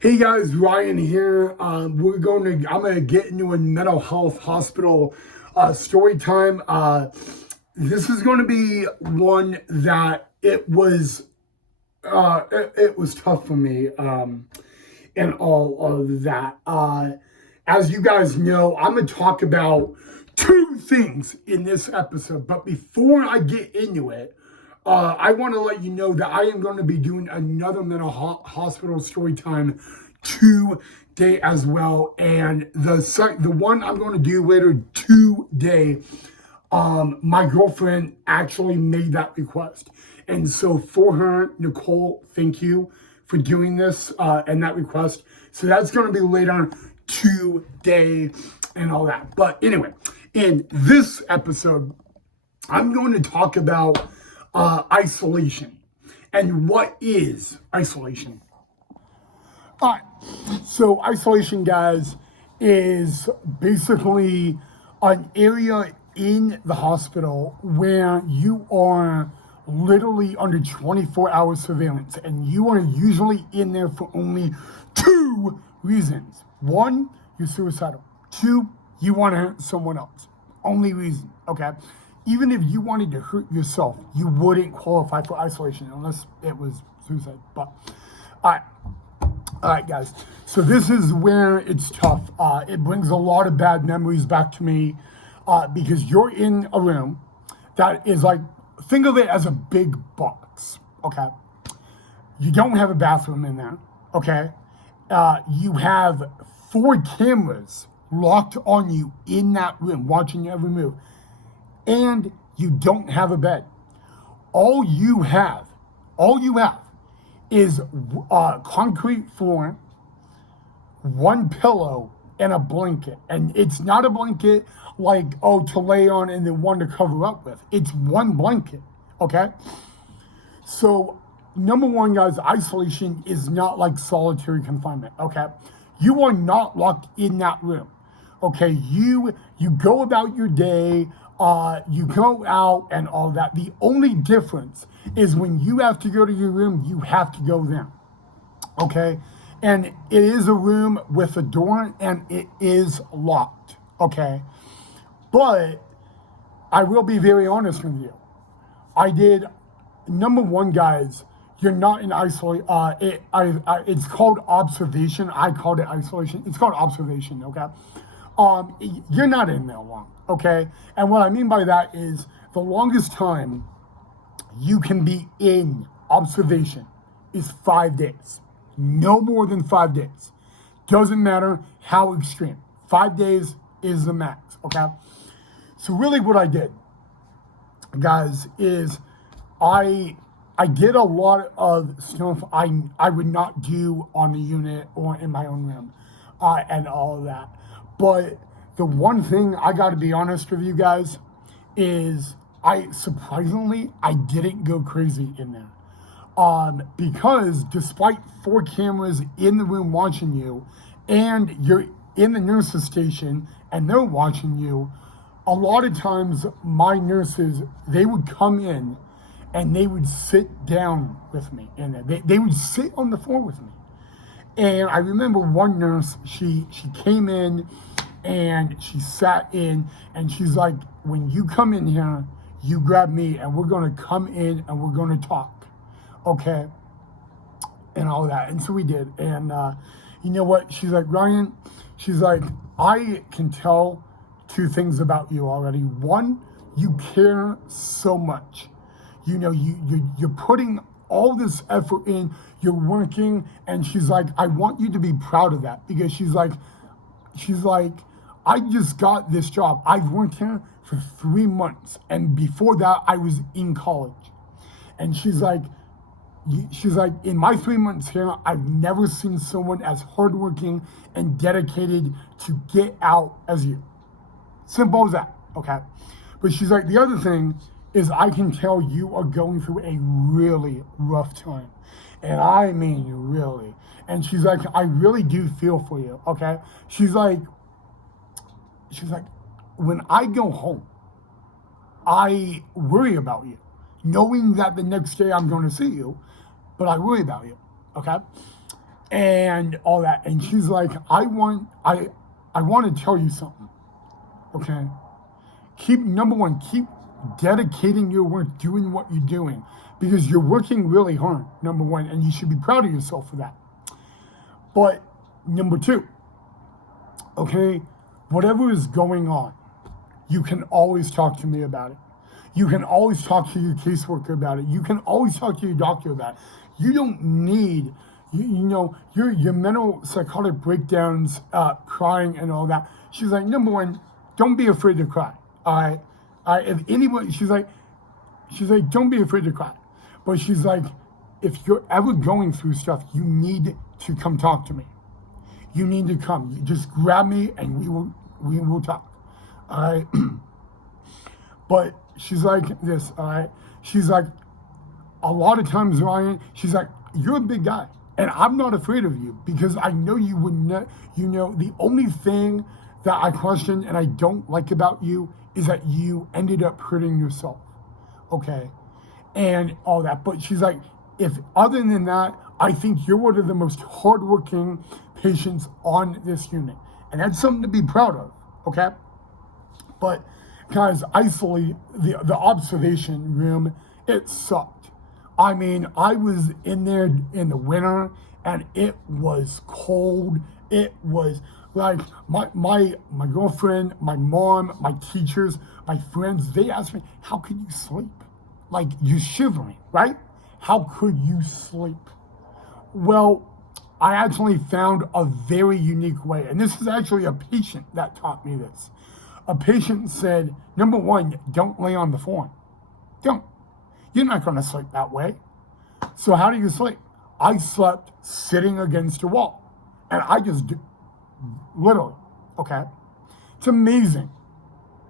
Hey guys, Ryan here. I'm gonna get into a mental health hospital story time. This is going to be one that it was tough for me, and all of that. As you guys know, I'm gonna talk about two things in this episode. But before I get into it, I want to let you know that I am going to be doing another hospital story time today as well. And the one I'm going to do later today, my girlfriend actually made that request. And so for her, Nicole, thank you for doing this and that request. So that's going to be later today and all that. But anyway, in this episode, I'm going to talk about isolation and what is isolation. All right, so isolation, guys, is basically an area in the hospital where you are literally under 24-hour surveillance, and you are usually in there for only two reasons. One, you're suicidal. Two, you want to hurt someone else. Only reason, okay? Even if you wanted to hurt yourself, you wouldn't qualify for isolation unless it was suicide. But, all right, guys. So this is where it's tough. It brings a lot of bad memories back to me because you're in a room that is like, think of it as a big box, okay? You don't have a bathroom in there, okay? You have 4 cameras locked on you in that room, watching you every move. And you don't have a bed. All you have is a concrete floor, 1 pillow, and a blanket. And it's not a blanket like, to lay on and then one to cover up with. It's 1 blanket, okay? So, number one, guys, isolation is not like solitary confinement, okay? You are not locked in that room, okay? You go about your day, you go out and all that. The only difference is when you have to go to your room, you have to go there, okay? And it is a room with a door and it is locked, okay? But I will be very honest with you. Number one, guys, you're not in isolation. It's called observation. I called it isolation. It's called observation, okay? You're not in there long, okay? And what I mean by that is the longest time you can be in observation is 5 days. No more than 5 days. Doesn't matter how extreme. 5 days is the max, okay? So really what I did, guys, is I did a lot of stuff I would not do on the unit or in my own room and all of that. But the one thing I got to be honest with you guys is I didn't go crazy in there. Because despite 4 cameras in the room watching you and you're in the nurse's station and they're watching you, a lot of times my nurses, they would come in and they would sit down with me in there. They would sit on the floor with me. And I remember one nurse, she came in and she sat in and she's like, when you come in here, you grab me and we're gonna come in and we're gonna talk, okay? And all that. And so we did. And you know what? She's like, Ryan, she's like, I can tell 2 things about you already. One, you care so much. You know, you're putting all this effort in, you're working, and she's like, I want you to be proud of that, because she's like, I just got this job. I've worked here for 3 months, and before that, I was in college. And she's like, in my 3 months here, I've never seen someone as hardworking and dedicated to get out as you. Simple as that, okay? But she's like, the other thing is I can tell you are going through a really rough time. And I mean really. And she's like, I really do feel for you, okay? She's like, when I go home, I worry about you, knowing that the next day I'm going to see you, but I worry about you, okay? and all that. And she's like, I want to tell you something. Okay. Number one, keep dedicating your work, doing what you're doing, because you're working really hard, number one, and you should be proud of yourself for that. But number two, okay, whatever is going on, you can always talk to me about it. You can always talk to your caseworker about it. You can always talk to your doctor about it. You don't need, your mental psychotic breakdowns, crying and all that. She's like, number one, don't be afraid to cry. All right. If anyone, she's like, don't be afraid to cry. But she's like, if you're ever going through stuff, you need to come talk to me. You need to come. You just grab me and we will talk. All right. But she's like this. All right. She's like, a lot of times, Ryan, she's like, you're a big guy. And I'm not afraid of you because I know you would not, the only thing that I question and I don't like about you is that you ended up hurting yourself. Okay. And all that. But she's like, if other than that, I think you're one of the most hardworking patients on this unit. And that's something to be proud of. Okay. But guys, isolate the observation room, it sucked. I mean, I was in there in the winter and it was cold. It was like my girlfriend, my mom, my teachers, my friends, they asked me, how could you sleep? Like, you're shivering, right? How could you sleep? Well, I actually found a very unique way. And this is actually a patient that taught me this. A patient said, number one, don't lay on the floor. Don't. You're not going to sleep that way. So how do you sleep? I slept sitting against a wall. And I just do, literally, okay? It's amazing.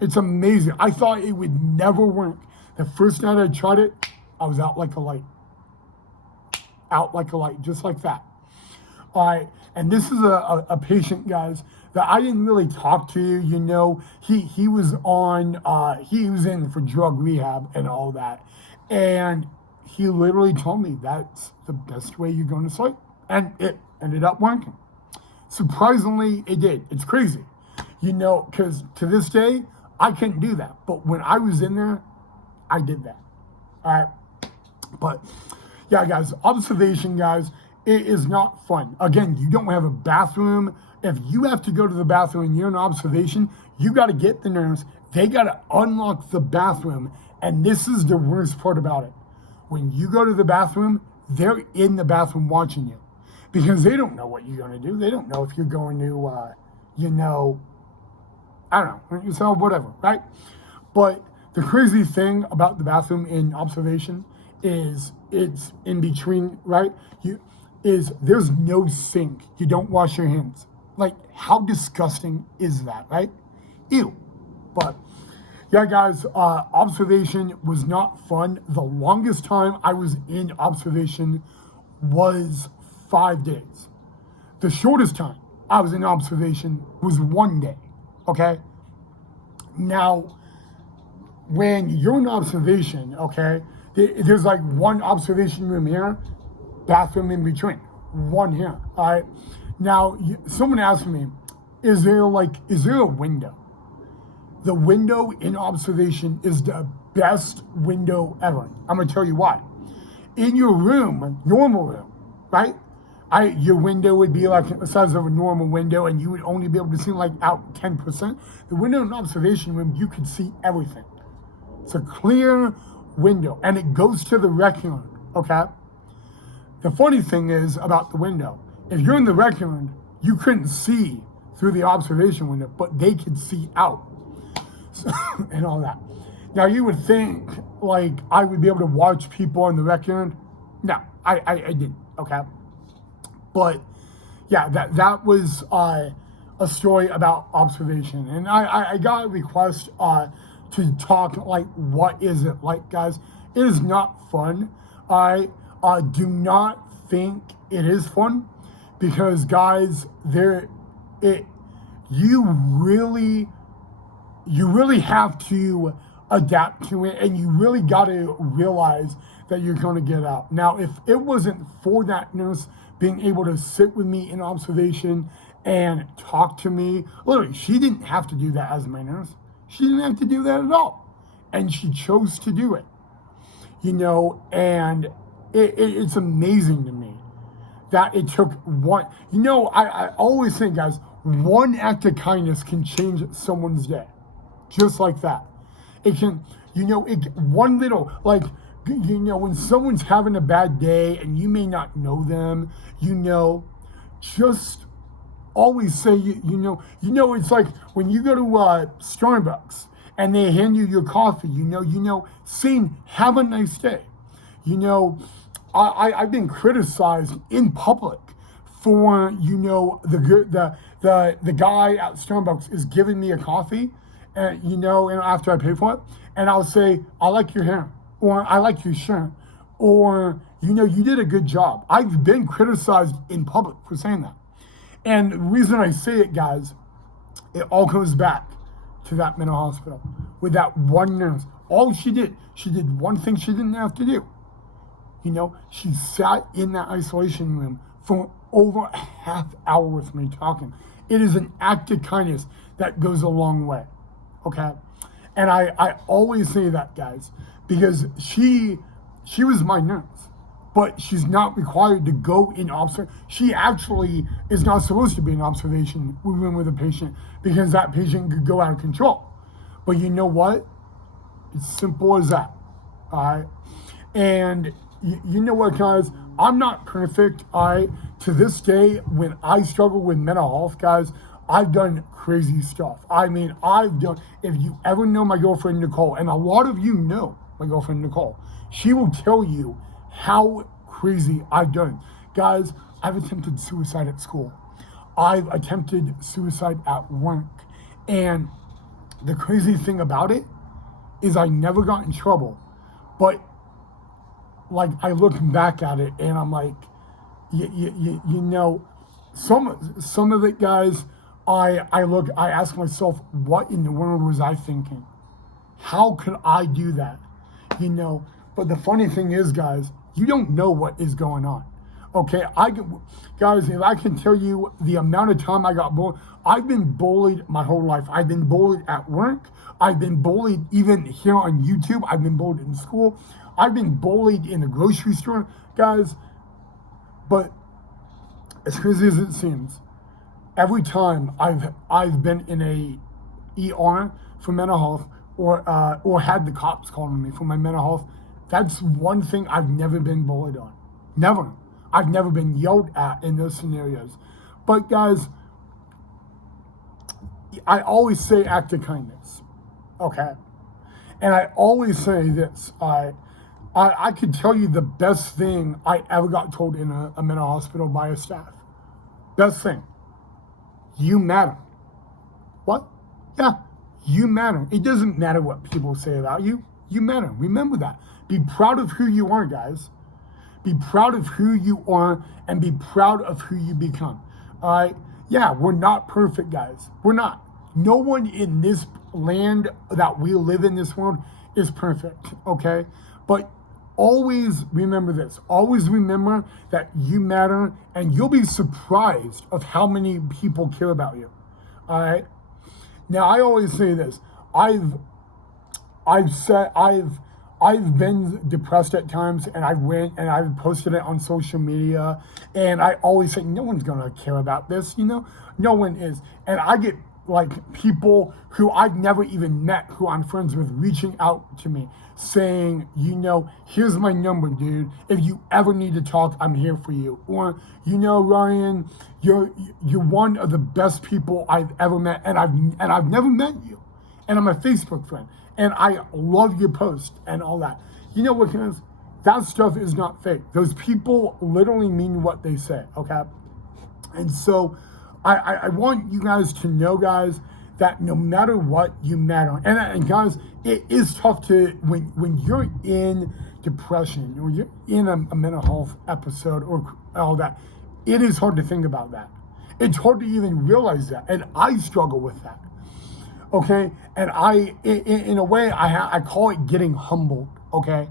It's amazing. I thought it would never work. The first night I tried it, I was out like a light. Out like a light, just like that. All right, and this is a patient, guys, that I didn't really talk to. He was he was in for drug rehab and all that. And he literally told me that's the best way you're going to sleep. And it ended up working. Surprisingly, it did. It's crazy, because to this day, I couldn't do that. But when I was in there, I did that. All right. But yeah, guys, observation, guys, it is not fun. Again, you don't have a bathroom. If you have to go to the bathroom and you're in observation, you got to get the nurse. They got to unlock the bathroom. And this is the worst part about it. When you go to the bathroom, they're in the bathroom watching you because they don't know what you're going to do. They don't know if you're going to, I don't know, hurt yourself, whatever, right? But the crazy thing about the bathroom in observation is it's in between, right? There's no sink. You don't wash your hands. Like, how disgusting is that, right? Ew. But yeah, guys, observation was not fun. The longest time I was in observation was 5 days. The shortest time I was in observation was 1 day, okay? Now, when you're in observation, okay, there's like one observation room here, bathroom in between, one here, all right? Now, someone asked me, is there a window? The window in observation is the best window ever. I'm gonna tell you why. In your room, normal room, right? Your window would be like the size of a normal window and you would only be able to see like out 10%. The window in observation room, you could see everything. It's a clear window and it goes to the rec yard, okay? The funny thing is about the window, if you're in the rec yard, you couldn't see through the observation window, but they could see out and all that. Now you would think like I would be able to watch people in the rec yard. No, I didn't, okay? But yeah, that was a story about observation. And I got a request to talk like, what is it like, guys? It is not fun. I do not think it is fun because, guys, you really have to adapt to it, and you really got to realize that you're going to get out. Now, if it wasn't for that nurse being able to sit with me in observation and talk to me. Literally, she didn't have to do that as my nurse. She didn't have to do that at all. And she chose to do it, and it's amazing to me that it took one. I always think, guys, one act of kindness can change someone's day. Just like that. It can, one little, when someone's having a bad day and you may not know them, just always say, it's like when you go to Starbucks and they hand you your coffee, saying, have a nice day. I've been criticized in public for, the guy at Starbucks is giving me a coffee, and after I pay for it, and I'll say, I like your hair, or I like your shirt, or, you did a good job. I've been criticized in public for saying that. And the reason I say it, guys, it all goes back to that mental hospital with that one nurse. All she did one thing she didn't have to do. She sat in that isolation room for over a half hour with me talking. It is an act of kindness that goes a long way, okay? And I always say that, guys, because she was my nurse, but she's not required to go in observation. She actually is not supposed to be in observation room with a patient because that patient could go out of control. But you know what? It's simple as that, all right? And you know what, guys? I'm not perfect. To this day, when I struggle with mental health, guys, I've done crazy stuff. If you ever know my girlfriend, Nicole, and a lot of you know my girlfriend, Nicole, she will tell you how crazy I've done. Guys, I've attempted suicide at school. I've attempted suicide at work. And the crazy thing about it is I never got in trouble. But I look back at it and I'm like, some of it, guys, I ask myself, what in the world was I thinking? How could I do that? But the funny thing is, guys, you don't know what is going on. Okay, guys, if I can tell you the amount of time I got bullied, I've been bullied my whole life. I've been bullied at work. I've been bullied even here on YouTube. I've been bullied in school. I've been bullied in the grocery store, guys. But as crazy as it seems, every time I've been in a ER for mental health or had the cops calling me for my mental health, that's one thing I've never been bullied on. Never. I've never been yelled at in those scenarios. But guys, I always say act of kindness, okay? And I always say this, I could tell you the best thing I ever got told in a mental hospital by a staff. Best thing. You matter. What? Yeah, you matter. It doesn't matter what people say about you. You matter. Remember that. Be proud of who you are, guys. Be proud of who you are and be proud of who you become. All right? Yeah, we're not perfect, guys. We're not. No one in this land that we live in this world is perfect, okay? But always remember this. Always remember that you matter, and you'll be surprised of how many people care about you. All right? Now, I always say this. I've been depressed at times, and I've posted it on social media, and I always say, no one's gonna care about this, no one is. And I get people who I've never even met, who I'm friends with, reaching out to me saying, here's my number, dude. If you ever need to talk, I'm here for you. Or, Ryan, you're one of the best people I've ever met, and I've never met you. And I'm a Facebook friend. And I love your post and all that. You know what, guys? That stuff is not fake. Those people literally mean what they say, okay? And so I want you guys to know, guys, that no matter what, you matter. And guys, it is tough to, when you're in depression, or you're in a mental health episode or all that, it is hard to think about that. It's hard to even realize that. And I struggle with that. Okay, and in a way, I call it getting humbled. Okay,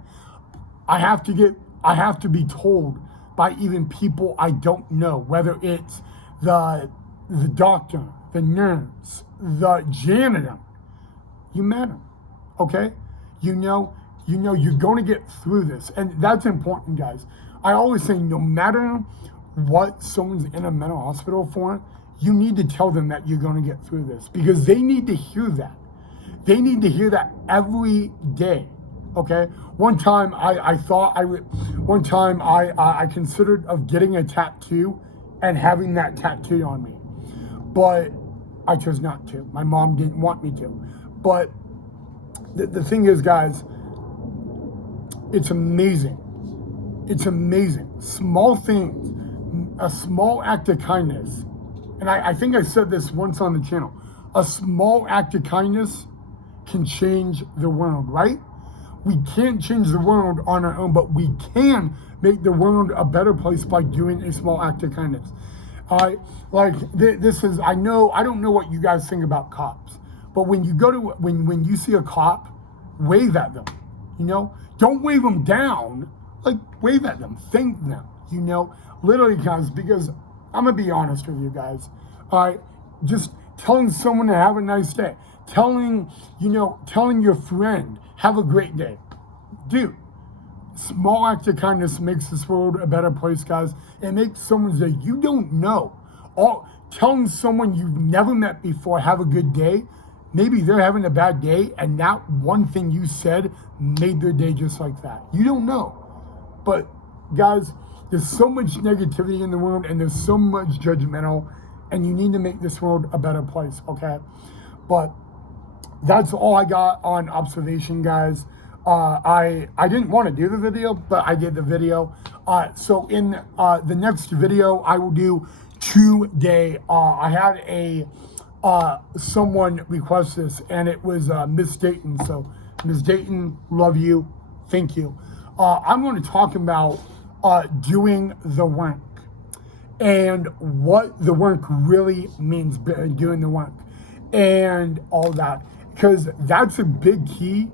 I have to be told by even people I don't know, whether it's the doctor, the nurse, the janitor. You met him, okay? You know you're going to get through this, and that's important, guys. I always say, no matter what someone's in a mental hospital for, you need to tell them that you're going to get through this, because they need to hear that. They need to hear that every day, okay? One time I considered of getting a tattoo and having that tattoo on me, but I chose not to. My mom didn't want me to. But the thing is, guys, it's amazing. It's amazing. Small things, a small act of kindness. And I think I said this once on the channel. A small act of kindness can change the world, right? We can't change the world on our own, but we can make the world a better place by doing a small act of kindness. This is, I don't know what you guys think about cops, but when you see a cop, wave at them, don't wave them down, like wave at them, thank them, literally, guys, because I'm gonna be honest with you guys. Just telling someone to have a nice day, telling your friend, have a great day. Dude, small act of kindness makes this world a better place, guys. It makes someone's day. You don't know. Telling someone you've never met before, have a good day, maybe they're having a bad day, and that one thing you said made their day just like that. You don't know. But, guys, there's so much negativity in the world, and there's so much judgmental, and you need to make this world a better place, okay? But that's all I got on observation, guys. I didn't want to do the video, but I did the video. So in the next video, I will do today. I had someone request this, and it was Miss Dayton. So Miss Dayton, love you, thank you. I'm going to talk about doing the work and what the work really means, doing the work and all that, because that's a big key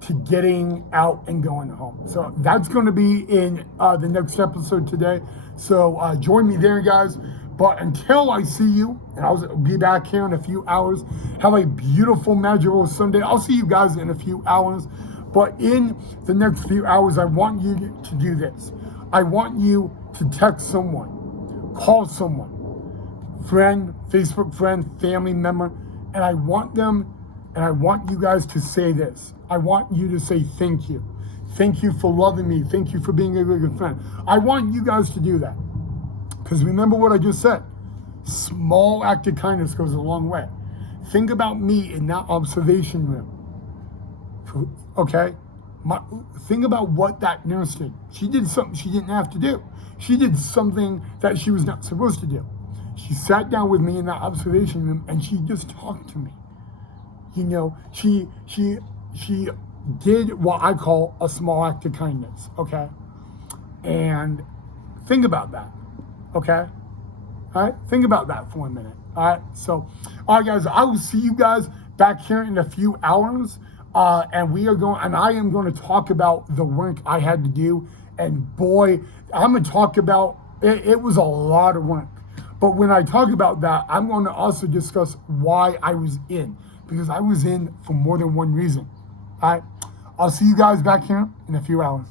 to getting out and going home. So that's going to be in the next episode today. So join me there, guys. But until I see you, and I'll be back here in a few hours. Have a beautiful, magical Sunday. I'll see you guys in a few hours. But in the next few hours, I want you to do this. I want you to text someone, call someone, friend, Facebook friend, family member, and I want you guys to say this. I want you to say thank you. Thank you for loving me. Thank you for being a really good friend. I want you guys to do that. Because remember what I just said. Small act of kindness goes a long way. Think about me in that observation room. Okay? Think about what that nurse did. She did something she didn't have to do. She did something that she was not supposed to do. She sat down with me in that observation room and she just talked to me. She did what I call a small act of kindness, okay? And think about that, okay? All right, think about that for a minute, all right? So, all right, guys, I will see you guys back here in a few hours, and I am going to talk about the work I had to do, and boy, I'm going to talk about, it was a lot of work. But when I talk about that, I'm going to also discuss why I was in, because I was in for more than one reason. All right, I'll see you guys back here in a few hours.